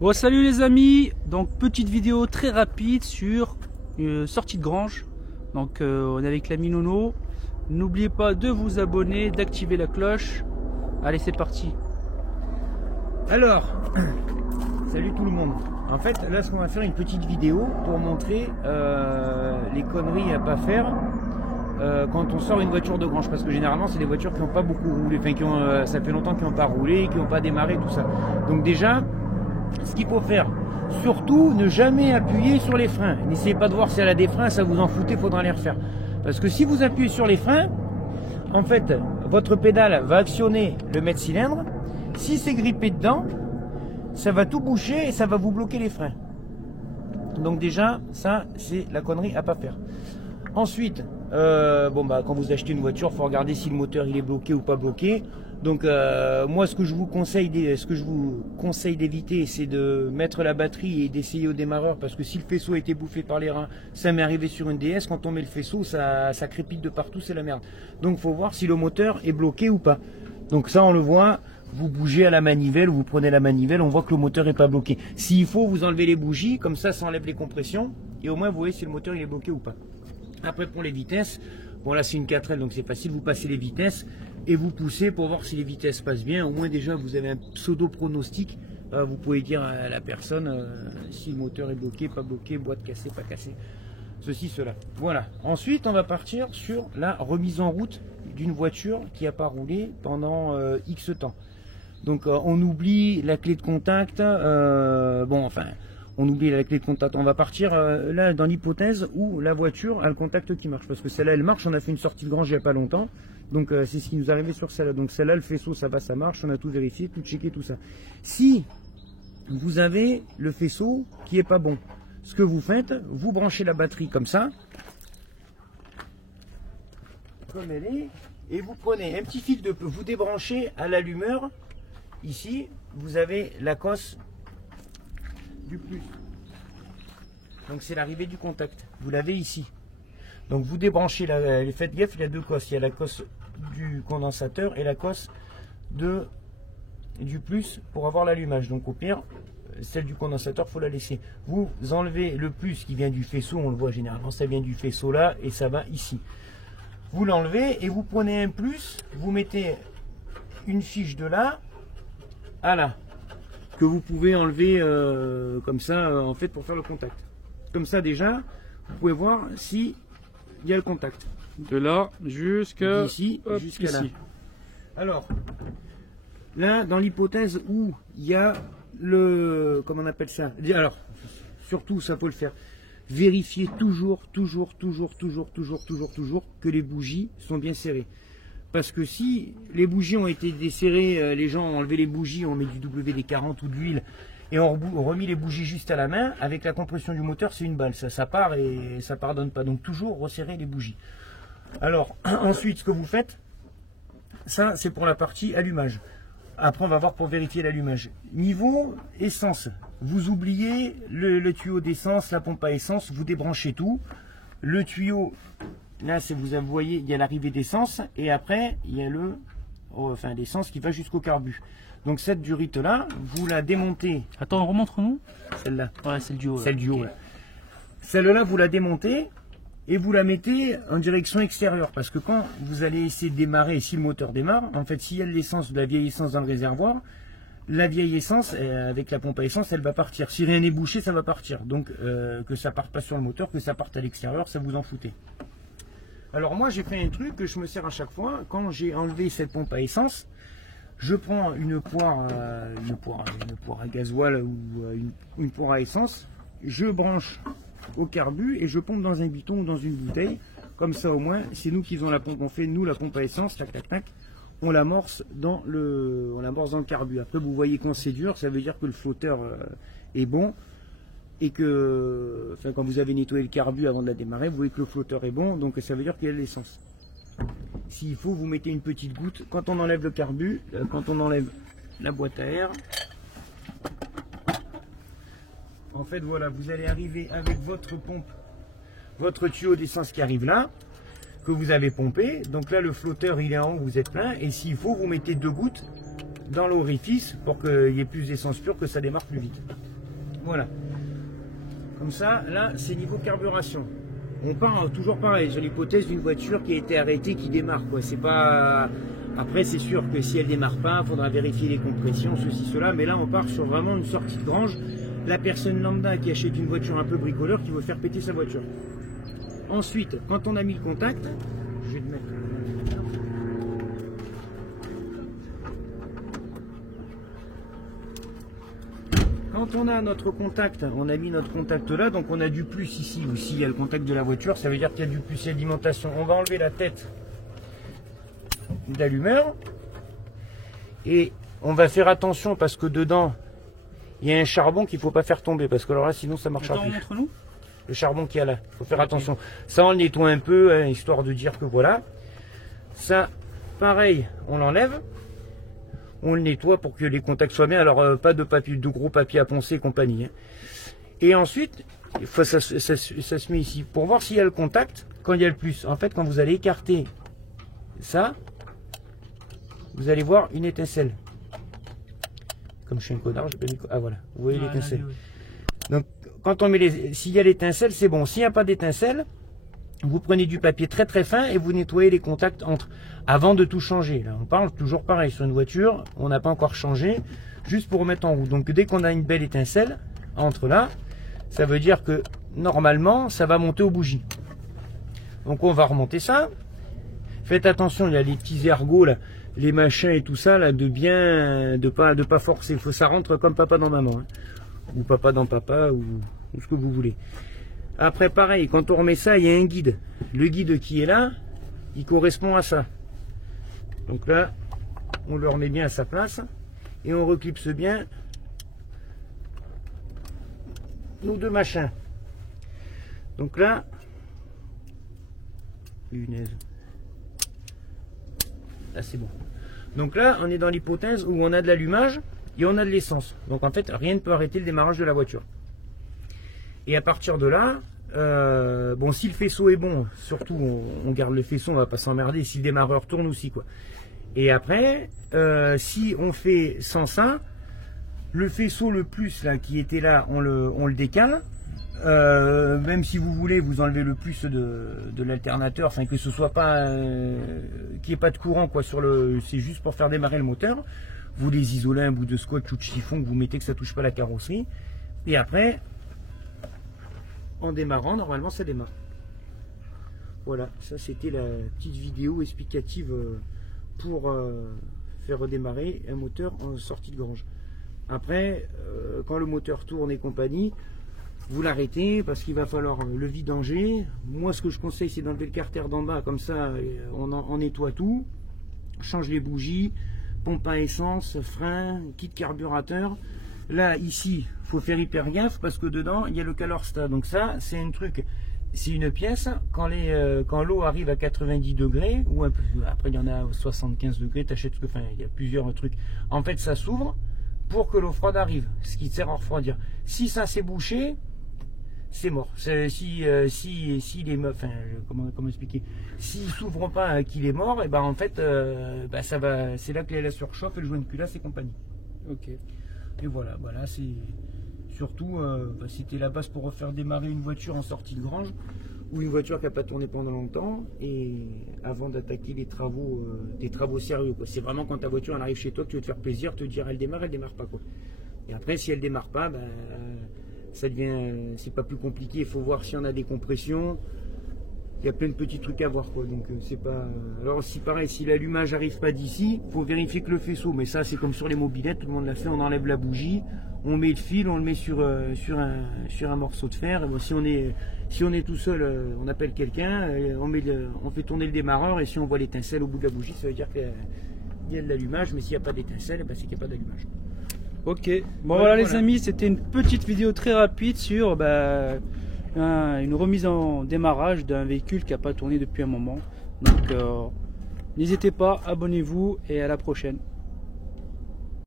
Bon, salut les amis, donc petite vidéo très rapide sur sortie de grange. Donc on est avec l'ami Nono. N'oubliez pas de vous abonner, d'activer la cloche. Allez, c'est parti. Alors, salut tout le monde. En fait, là, ce qu'on va faire une petite vidéo pour montrer les conneries à pas faire quand on sort une voiture de grange, parce que généralement, c'est des voitures qui n'ont pas beaucoup roulé, enfin, ça fait longtemps qu'ils n'ont pas roulé, qui n'ont pas démarré, tout ça. Donc déjà, ce qu'il faut faire, surtout ne jamais appuyer sur les freins. N'essayez pas de voir si elle a des freins, ça vous en foutez, il faudra les refaire. Parce que si vous appuyez sur les freins, en fait, votre pédale va actionner le mètre-cylindre. Si c'est grippé dedans, ça va tout boucher et ça va vous bloquer les freins. Donc déjà, ça, c'est la connerie à pas faire. Ensuite, quand vous achetez une voiture, il faut regarder si le moteur il est bloqué ou pas bloqué. Donc moi, ce que je vous conseille d'éviter, c'est de mettre la batterie et d'essayer au démarreur, parce que si le faisceau a été bouffé par les reins, ça m'est arrivé sur une DS, quand on met le faisceau, ça crépite de partout, c'est la merde. Donc il faut voir si le moteur est bloqué ou pas. Donc ça, on le voit. Vous bougez à la manivelle, vous prenez la manivelle, on voit que le moteur n'est pas bloqué. S'il faut, vous enlevez les bougies, comme ça enlève les compressions, et au moins vous voyez si le moteur il est bloqué ou pas. Après, pour les vitesses, bon là c'est une 4L, donc c'est facile, vous passez les vitesses et vous poussez pour voir si les vitesses passent bien. Au moins déjà vous avez un pseudo pronostic, vous pouvez dire à la personne si le moteur est bloqué, pas bloqué, boîte cassée, pas cassée, ceci, cela. Voilà, ensuite on va partir sur la remise en route d'une voiture qui n'a pas roulé pendant X temps. Donc on oublie la clé de contact, on oublie la clé de contact. On va partir là dans l'hypothèse où la voiture a le contact qui marche, parce que celle-là elle marche. On a fait une sortie de grange il n'y a pas longtemps, donc c'est ce qui nous est arrivé sur celle-là. Donc celle-là, le faisceau ça va, ça marche, on a tout vérifié, tout checké, tout ça. Si vous avez le faisceau qui est pas bon, ce que vous faites, vous branchez la batterie comme ça, comme elle est, et vous prenez un petit fil de peu, vous débranchez à l'allumeur. Ici, vous avez la cosse du plus. Donc c'est l'arrivée du contact. Vous l'avez ici. Donc vous débranchez, faites gaffe, il y a deux cosses. Il y a la cosse du condensateur et la cosse du plus pour avoir l'allumage. Donc au pire, celle du condensateur, il faut la laisser. Vous enlevez le plus qui vient du faisceau, on le voit généralement, ça vient du faisceau là et ça va ici. Vous l'enlevez et vous prenez un plus, vous mettez une fiche de là à là, que vous pouvez enlever comme ça en fait pour faire le contact. Comme ça déjà, vous pouvez voir si il y a le contact. De là jusqu'à ici, jusqu'à là. Alors, là, dans l'hypothèse où il y a le, comment on appelle ça? Alors, surtout, ça faut le faire. Vérifiez toujours que les bougies sont bien serrées. Parce que si les bougies ont été desserrées, les gens ont enlevé les bougies, on met du WD-40 ou de l'huile, et on remis les bougies juste à la main, avec la compression du moteur, c'est une balle. Ça part et ça pardonne pas. Donc toujours resserrer les bougies. Alors, ensuite, ce que vous faites, ça c'est pour la partie allumage. Après, on va voir pour vérifier l'allumage. Niveau essence, vous oubliez le tuyau d'essence, la pompe à essence, vous débranchez tout. Le tuyau... Là, vous voyez, il y a l'arrivée d'essence et après, il y a l'essence qui va jusqu'au carbu. Donc cette durite-là, vous la démontez. Attends, remontre-nous. Celle-là. Ouais, c'est le duo. C'est le duo. Okay. Ouais. Celle-là, vous la démontez et vous la mettez en direction extérieure. Parce que quand vous allez essayer de démarrer, si le moteur démarre, en fait, s'il y a de l'essence, de la vieille essence dans le réservoir, la vieille essence, avec la pompe à essence, elle va partir. Si rien n'est bouché, ça va partir. Donc, que ça parte pas sur le moteur, que ça parte à l'extérieur, ça vous en foutez. Alors moi j'ai fait un truc que je me sers à chaque fois. Quand j'ai enlevé cette pompe à essence, je prends une poire à gasoil ou une poire à essence, je branche au carbu et je pompe dans un bidon ou dans une bouteille. Comme ça au moins, c'est nous qui faisons la pompe, on fait nous la pompe à essence, tac tac tac, on l'amorce dans le carbu. Après vous voyez quand c'est dur, ça veut dire que le flotteur est bon. Et que, quand vous avez nettoyé le carbu avant de la démarrer, vous voyez que le flotteur est bon, donc ça veut dire qu'il y a de l'essence. S'il faut, vous mettez une petite goutte. Quand on enlève le carbu, quand on enlève la boîte à air, en fait voilà, vous allez arriver avec votre pompe, votre tuyau d'essence qui arrive là, que vous avez pompé. Donc là le flotteur il est en haut, vous êtes plein, et s'il faut, vous mettez 2 gouttes dans l'orifice pour qu'il y ait plus d'essence pure, que ça démarre plus vite. Voilà. Comme ça, là, c'est niveau carburation. On part toujours pareil, sur l'hypothèse d'une voiture qui a été arrêtée, qui démarre, quoi. C'est pas... Après, c'est sûr que si elle démarre pas, il faudra vérifier les compressions, ceci, cela. Mais là, on part sur vraiment une sortie de grange. La personne lambda qui achète une voiture un peu bricoleur, qui veut faire péter sa voiture. Ensuite, quand on a mis le contact, je vais te mettre... Quand on a notre contact, on a mis notre contact là, donc on a du plus ici aussi, il y a le contact de la voiture, ça veut dire qu'il y a du plus, il y a l'alimentation. On va enlever la tête d'allumeur et on va faire attention parce que dedans il y a un charbon qu'il ne faut pas faire tomber, parce que alors là sinon ça marchera plus. Montre-nous. Le charbon qu'il y a là, il faut faire attention. Ça on le nettoie un peu, hein, histoire de dire que voilà. Ça, pareil, on l'enlève. On le nettoie pour que les contacts soient bien. Alors, pas de papier, de gros papier à poncer et compagnie. Hein. Et ensuite, ça se met ici pour voir s'il y a le contact quand il y a le plus. En fait, quand vous allez écarter ça, vous allez voir une étincelle. Comme je suis un connard, j'ai pas mis... Ah voilà, vous voyez l'étincelle. Oui. Donc, quand on met les... S'il y a l'étincelle, c'est bon. S'il n'y a pas d'étincelle, vous prenez du papier très très fin et vous nettoyez les contacts entre, avant de tout changer. Là, on parle toujours pareil sur une voiture, on n'a pas encore changé, juste pour remettre en route. Donc dès qu'on a une belle étincelle entre là, ça veut dire que normalement ça va monter aux bougies. Donc on va remonter ça. Faites attention, il y a les petits ergots là, les machins et tout ça là, de pas forcer. Il faut ça rentre comme papa dans maman, hein. Ou papa dans papa ou ce que vous voulez. Après, pareil, quand on remet ça, il y a un guide. Le guide qui est là, il correspond à ça. Donc là, on le remet bien à sa place et on reclipse bien nos deux machins. Donc là, punaise. Là, c'est bon. Donc là, on est dans l'hypothèse où on a de l'allumage et on a de l'essence. Donc en fait, rien ne peut arrêter le démarrage de la voiture. Et à partir de là, bon, si le faisceau est bon, surtout on garde le faisceau, on va pas s'emmerder. Si le démarreur tourne aussi, quoi. Et après, si on fait sans ça, le faisceau le plus là qui était là, on le décale. Même si vous voulez, vous enlevez le plus de l'alternateur, enfin que ce soit pas, qu'il n'y ait pas de courant, quoi. C'est juste pour faire démarrer le moteur. Vous les isolez un bout de scotch ou de chiffon que vous mettez que ça touche pas la carrosserie. Et après, en démarrant, normalement ça démarre. Voilà, ça c'était la petite vidéo explicative pour faire redémarrer un moteur en sortie de grange. Après, quand le moteur tourne et compagnie, vous l'arrêtez parce qu'il va falloir le vidanger. Moi ce que je conseille, c'est d'enlever le carter d'en bas, comme ça on nettoie tout, change les bougies, pompe à essence, frein, kit carburateur. Là, ici, il faut faire hyper gaffe parce que dedans, il y a le Calorsta. Donc ça, c'est un truc, c'est une pièce, quand l'eau arrive à 90 degrés, ou un peu, après il y en a 75 degrés, t'achètes, enfin, il y a plusieurs trucs. En fait, ça s'ouvre pour que l'eau froide arrive, ce qui sert à refroidir. Si ça s'est bouché, c'est mort. Si il est, enfin, comment expliquer, s'il s'ouvre pas, qu'il est mort, et ben en fait, ça va, c'est là que la surchauffe et le joint de culasse et compagnie. Ok. Et voilà, voilà, c'est surtout, c'était la base pour refaire démarrer une voiture en sortie de grange ou une voiture qui n'a pas tourné pendant longtemps, et avant d'attaquer les travaux, des travaux sérieux. C'est vraiment quand ta voiture elle arrive chez toi que tu veux te faire plaisir, te dire elle démarre pas, quoi. Et après, si elle démarre pas, ça devient, c'est pas plus compliqué. Il faut voir si on a des compressions. Il y a plein de petits trucs à voir, quoi. Donc c'est pas. Alors si pareil, si l'allumage arrive pas d'ici, faut vérifier que le faisceau. Mais ça, c'est comme sur les mobylettes, tout le monde l'a fait. On enlève la bougie, on met le fil, on le met sur un morceau de fer. Et bon, si on est tout seul, on appelle quelqu'un, on fait tourner le démarreur, et si on voit l'étincelle au bout de la bougie, ça veut dire qu'il y a de l'allumage. Mais s'il n'y a pas d'étincelle, c'est qu'il n'y a pas d'allumage. Ok. Bon voilà les amis, c'était une petite vidéo très rapide sur une remise en démarrage d'un véhicule qui n'a pas tourné depuis un moment. Donc n'hésitez pas, abonnez-vous et à la prochaine.